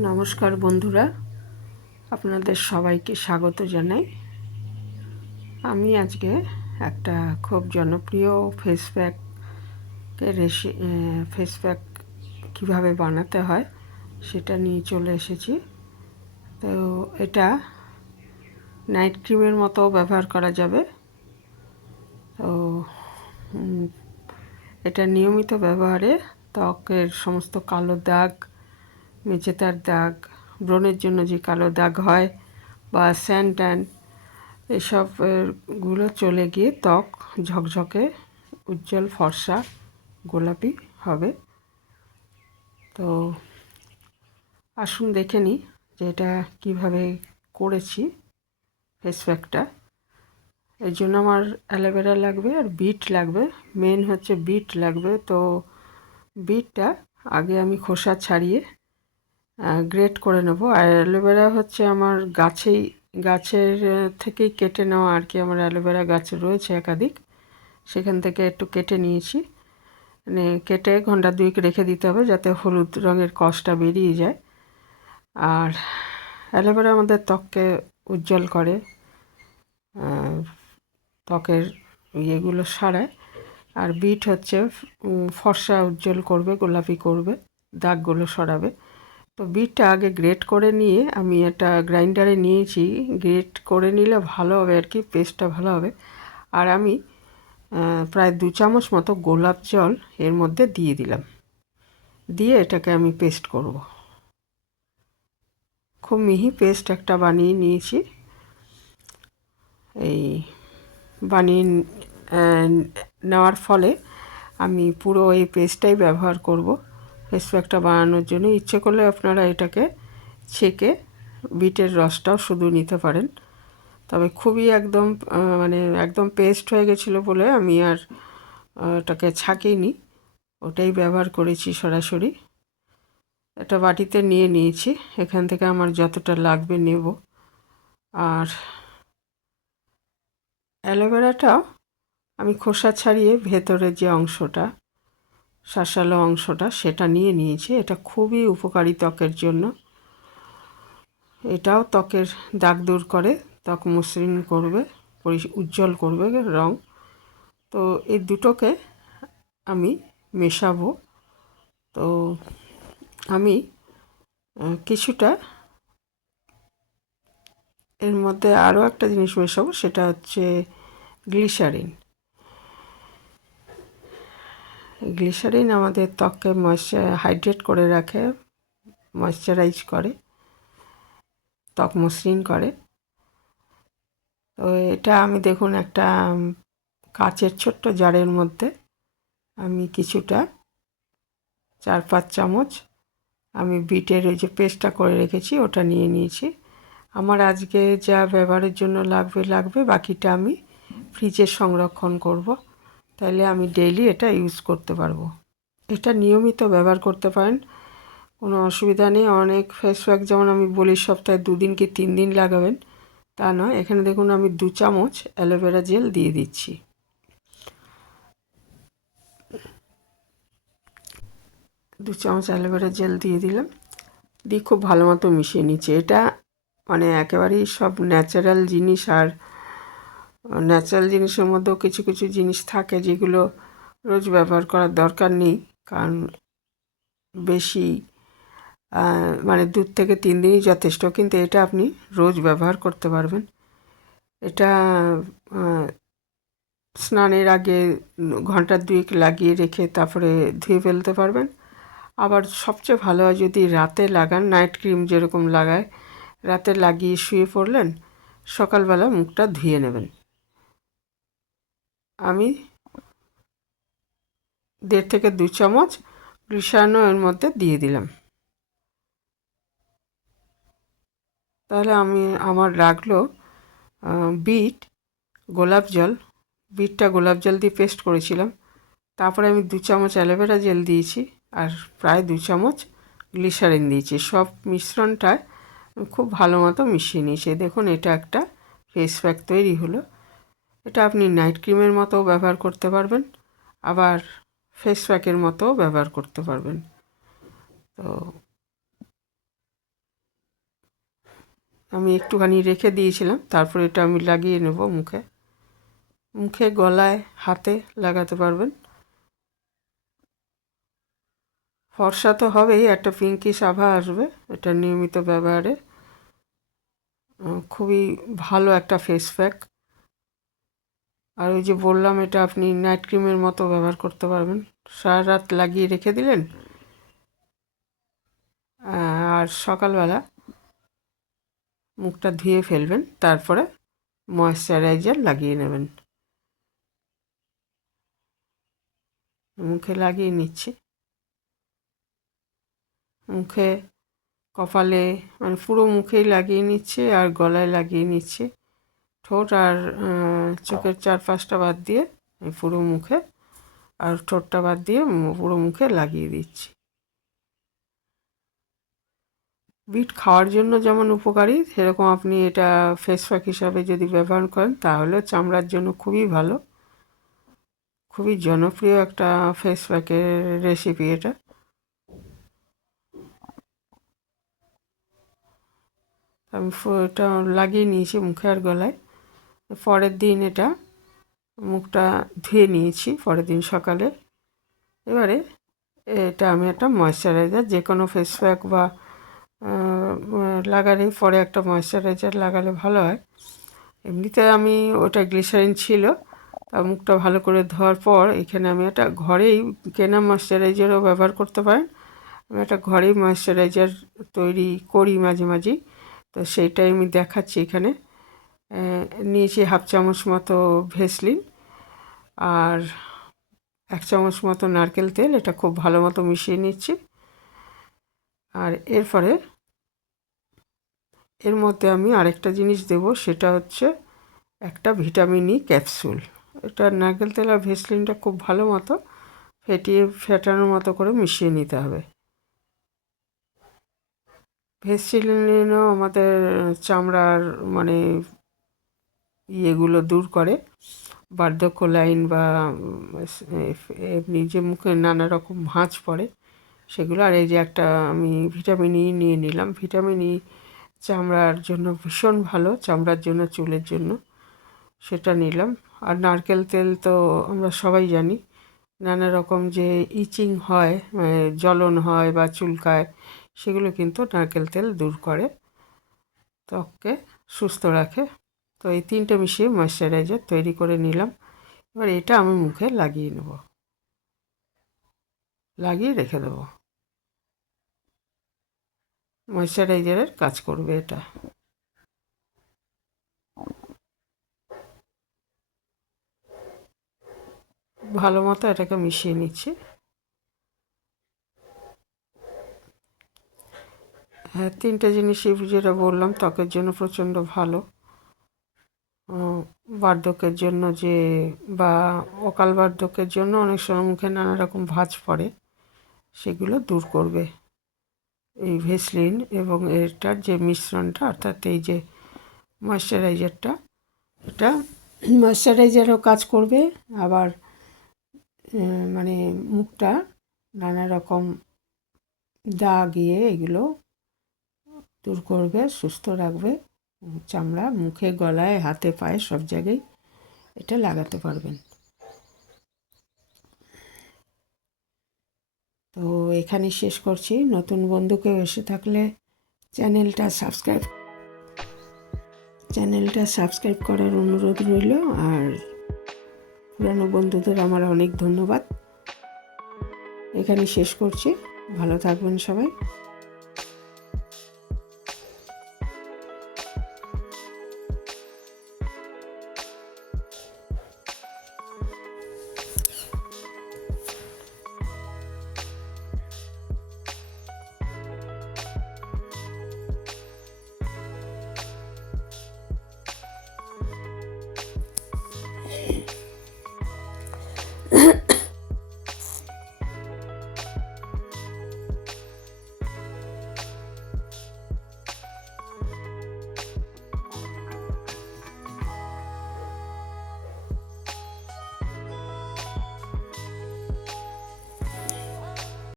নমস্কার বন্ধুরা, আপনাদের সবাইকে স্বাগত জানাই। আমি আজকে একটা খুব জনপ্রিয় ফেস প্যাকের ফেস প্যাক কীভাবে বানাতে হয় সেটা নিয়ে চলে এসেছি। তো এটা নাইট ক্রিমের মতো ব্যবহার করা যাবে। তো এটা নিয়মিত ব্যবহারে ত্বকের সমস্ত কালো দাগ, মেচেদার দাগ, ব্রণের জন্য যে কালো দাগ হয় বা স্যান ট্যান, এসব গুলো চলে গিয়ে ত্বক ঝকঝকে, উজ্জ্বল, ফর্সা, গোলাপি হবে। তো আসুন দেখে নিই যে এটা কীভাবে করেছি ফেস প্যাকটা। এর জন্য আমার অ্যালোভেরা লাগবে আর বিট লাগবে। মেন হচ্ছে বিট লাগবে। তো বিটটা আগে আমি খোসা ছাড়িয়ে গ্রেট করে নেব। আর অ্যালোভেরা হচ্ছে আমার গাছের থেকেই কেটে নেওয়া আর কি। আমার অ্যালোভেরা গাছ রয়েছে একাধিক, সেখান থেকে একটু কেটে নিয়েছি। মানে কেটে ঘন্টা দুয়েক রেখে দিতে হবে যাতে হলুদ রঙের কষটা বেরিয়ে যায়। আর অ্যালোভেরা আমাদের ত্বককে উজ্জ্বল করে, ত্বকের ইয়েগুলো সারায়। আর বিট হচ্ছে ফর্সা উজ্জ্বল করবে, গোলাপি করবে, দাগগুলো সরাবে। তো বিটটা আগে গ্রেট করে নিয়ে আমি এটা গ্রাইন্ডারে নিয়েছি। গ্রেট করে নিলে ভালো হবে আর কি, পেস্টটা ভালো হবে। আর আমি প্রায় 2 চামচ মতো গোলাপ জল এর মধ্যে দিয়ে দিলাম। দিয়ে এটাকে আমি পেস্ট করব। খুব মিহি পেস্ট একটা বানিয়ে নিয়েছি। এই বানিয়ে নেওয়ার ফলে আমি পুরো এই পেস্টটাই ব্যবহার করব ফেস প্যাকটা বানানোর জন্য। ইচ্ছে করলে আপনারা এটাকে ছেঁকে বিটের রসটাও শুধু নিতে পারেন। তবে খুবই একদম একদম পেস্ট হয়ে গেছিলো বলে আমি আর এটাকে ছাঁকিনি, ওটাই ব্যবহার করেছি সরাসরি। একটা বাটিতে নিয়ে নিয়েছি, এখান থেকে আমার যতটা লাগবে নেব। আর অ্যালোভেরাটাও আমি খোসা ছাড়িয়ে ভেতরের যে অংশটা, শাঁসালো অংশটা, সেটা নিয়ে নিয়েছি। এটা খুবই উপকারী ত্বকের জন্য। এটাও ত্বকের দাগ দূর করে, ত্বক মসৃণ করবে, উজ্জ্বল করবে রং। তো এই দুটোকে আমি মেশাবো। তো আমি কিছুটা এর মধ্যে আরও একটা জিনিস মেশাবো, সেটা হচ্ছে গ্লিসারিন। গ্লিসারিন আমাদের ত্বককে হাইড্রেট করে রাখে, ময়শ্চারাইজ করে, ত্বক মসৃণ করে। তো এটা আমি দেখুন একটা কাচের ছোট্ট জারের মধ্যে আমি কিছুটা 4-5 চামচ আমি বিটের ওই যে পেস্টটা করে রেখেছি ওটা নিয়ে নিয়েছি। আমার আজকে যা ব্যবহারের জন্য লাগবে, বাকিটা আমি ফ্রিজে সংরক্ষণ করব। তাহলে আমি ডেইলি এটা ইউজ করতে পারবো। এটা নিয়মিত ব্যবহার করতে পারেন, কোনো অসুবিধা নেই। অনেক ফেস প্যাক যেমন আমি বলি সপ্তাহে 2 দিন কি 3 দিন লাগাবেন, তা নয়। এখানে দেখুন আমি 2 চামচ অ্যালোভেরা জেল দিয়ে দিচ্ছি। 2 চামচ অ্যালোভেরা জেল দিয়ে দিলাম, দিয়ে খুব ভালো মতো মিশিয়ে নিচ্ছি। এটা একেবারেই সব ন্যাচারাল জিনিস। আর ন্যাচারাল জিনিসের মধ্যেও কিছু কিছু জিনিস থাকে যেগুলো রোজ ব্যবহার করার দরকার নেই, কারণ বেশি 2 থেকে 3 দিনই যথেষ্ট। কিন্তু এটা আপনি রোজ ব্যবহার করতে পারবেন। এটা স্নানের আগে ঘন্টা 2 লাগিয়ে রেখে তারপরে ধুয়ে ফেলতে পারবেন। আবার সবচেয়ে ভালো হয় যদি রাতে লাগান, নাইট ক্রিম যেরকম লাগায়, রাতে লাগিয়ে শুয়ে পড়লেন, সকালবেলা মুখটা ধুয়ে নেবেন। আমি 1.5 থেকে 2 চামচ গ্লিসারিনও এর মধ্যে দিয়ে দিলাম। তাহলে আমার রাখলো বিট, গোলাপ জল। বিটটা গোলাপ জল দিয়ে পেস্ট করেছিলাম। তারপরে আমি 2 চামচ অ্যালোভেরা জেল দিয়েছি আর প্রায় 2 চামচ গ্লিসারিন দিয়েছি। সব মিশ্রণটায় খুব ভালো মতো মিশিয়ে নিয়েছি। দেখুন এটা একটা ফেস প্যাক তৈরি হলো। এটা আপনি নাইট ক্রিমের মতোও ব্যবহার করতে পারবেন, আবার ফেস প্যাকের মতোও ব্যবহার করতে পারবেন। তো আমি একটুখানি রেখে দিয়েছিলাম, তারপরে এটা আমি লাগিয়ে নেব মুখে। মুখে, গলায়, হাতে লাগাতে পারবেন। ফর্সা তো হবেই, একটা পিঙ্কিশ আভা আসবে এটা নিয়মিত ব্যবহারে। খুবই ভালো একটা ফেস প্যাক। আর ওই যে বললাম, এটা আপনি নাইট ক্রিমের মতো ব্যবহার করতে পারবেন। সারা রাত লাগিয়ে রেখে দিলেন, আর সকালবেলা মুখটা ধুয়ে ফেলবেন, তারপরে ময়েশ্চারাইজার লাগিয়ে নেবেন। মুখে লাগিয়ে নিচ্ছি। মুখে, কপালে, মানে পুরো মুখেই লাগিয়ে নিচ্ছে, আর গলায় লাগিয়ে নিচ্ছে। ঠোঁট আর চোখের চারপাশটা বাদ দিয়ে পুরো মুখে, আর ঠোঁটটা বাদ দিয়ে পুরো মুখে লাগিয়ে দিচ্ছি। বিট খাওয়ার জন্য যেমন উপকারী, সেরকম আপনি এটা ফেস প্যাক হিসাবে যদি ব্যবহার করেন তাহলে চামড়ার জন্য খুবই ভালো। খুবই জনপ্রিয় একটা ফেস প্যাকের রেসিপি এটা। আমি এটা লাগিয়ে নিয়েছি মুখে আর গলায়। পরের দিন এটা মুখটা ধুয়ে নিয়েছি, পরের দিন সকালে। এবারে এটা আমি একটা ময়েশ্চারাইজার, যে কোনো ফেস প্যাক বা লাগালে পরে একটা ময়েশ্চারাইজার লাগালে ভালো হয়। এমনিতে আমি ওটা গ্লিসারিন ছিল, তা মুখটা ভালো করে ধোয়ার পর এখানে আমি একটা ঘরেই কেনা ময়েশ্চারাইজারও ব্যবহার করতে পারেন। আমি একটা ঘরেই ময়েশ্চারাইজার তৈরি করি মাঝে মাঝেই, তো সেইটাই আমি দেখাচ্ছি এখানে। নিয়েছি 1/2 চামচ মতো ভেসলিন আর 1 চামচ মতো নারকেল তেল। এটা খুব ভালো মতো মিশিয়ে নিচ্ছি। আর এরপরে এর মধ্যে আমি আরেকটা জিনিস দেব, সেটা হচ্ছে একটা ভিটামিন ই ক্যাপসুল। এটা নারকেল তেল আর ভেসলিনটা খুব ভালো মতো ফেটানোর মতো করে মিশিয়ে নিতে হবে। ভেসলিনও আমাদের চামড়ার মানে ইয়েগুলো দূর করে, বার্ধক্য লাইন বা এমনি যে মুখে নানা রকম ভাঁজ পড়ে সেগুলো। আর এই যে একটা আমি ভিটামিন ই নিয়ে নিলাম। ভিটামিন ই চামড়ার জন্য ভীষণ ভালো, চামড়ার জন্য, চুলের জন্য, সেটা নিলাম। আর নারকেল তেল তো আমরা সবাই জানি, নানা রকম যে ইচিং হয়, জ্বলন হয় বা চুলকায়, সেগুলো কিন্তু নারকেল তেল দূর করে, ত্বককে সুস্থ রাখে। তো এই তিনটে মিশিয়ে ময়েশ্চারাইজার তৈরি করে নিলাম। এবার এটা আমি মুখে লাগিয়ে নেব, লাগিয়ে রেখে দেবো। ময়েশ্চারাইজারের কাজ করবে এটা। ভালো মতো এটাকে মিশিয়ে নিচ্ছি। হ্যাঁ, তিনটে জিনিসই যেটা বললাম ত্বকের জন্য প্রচণ্ড ভালো। বার্ধক্যের জন্য যে বা অকাল বার্ধক্যের জন্য অনেক সময় মুখে নানা রকম ভাঁজ পড়ে, সেগুলো দূর করবে এই ভেসলিন এবং এটার যে মিশ্রণটা, অর্থাৎ এই যে ময়েশ্চারাইজারটা, এটা ময়েশ্চারাইজারও কাজ করবে, আবার মানে মুখটা নানা রকম দাগ এগুলো দূর করবে, সুস্থ রাখবে। চামড়া, মুখে, গলায়, হাতে, পায়ে সব জায়গায় এটা লাগাতে পারবেন। তো এখানে শেষ করছি। নতুন বন্ধু কেউ এসে থাকলে চ্যানেলটা সাবস্ক্রাইব করার অনুরোধ রইল। আর পুরানো বন্ধুদের আমার অনেক ধন্যবাদ। এখানে শেষ করছি। ভালো থাকবেন সবাই।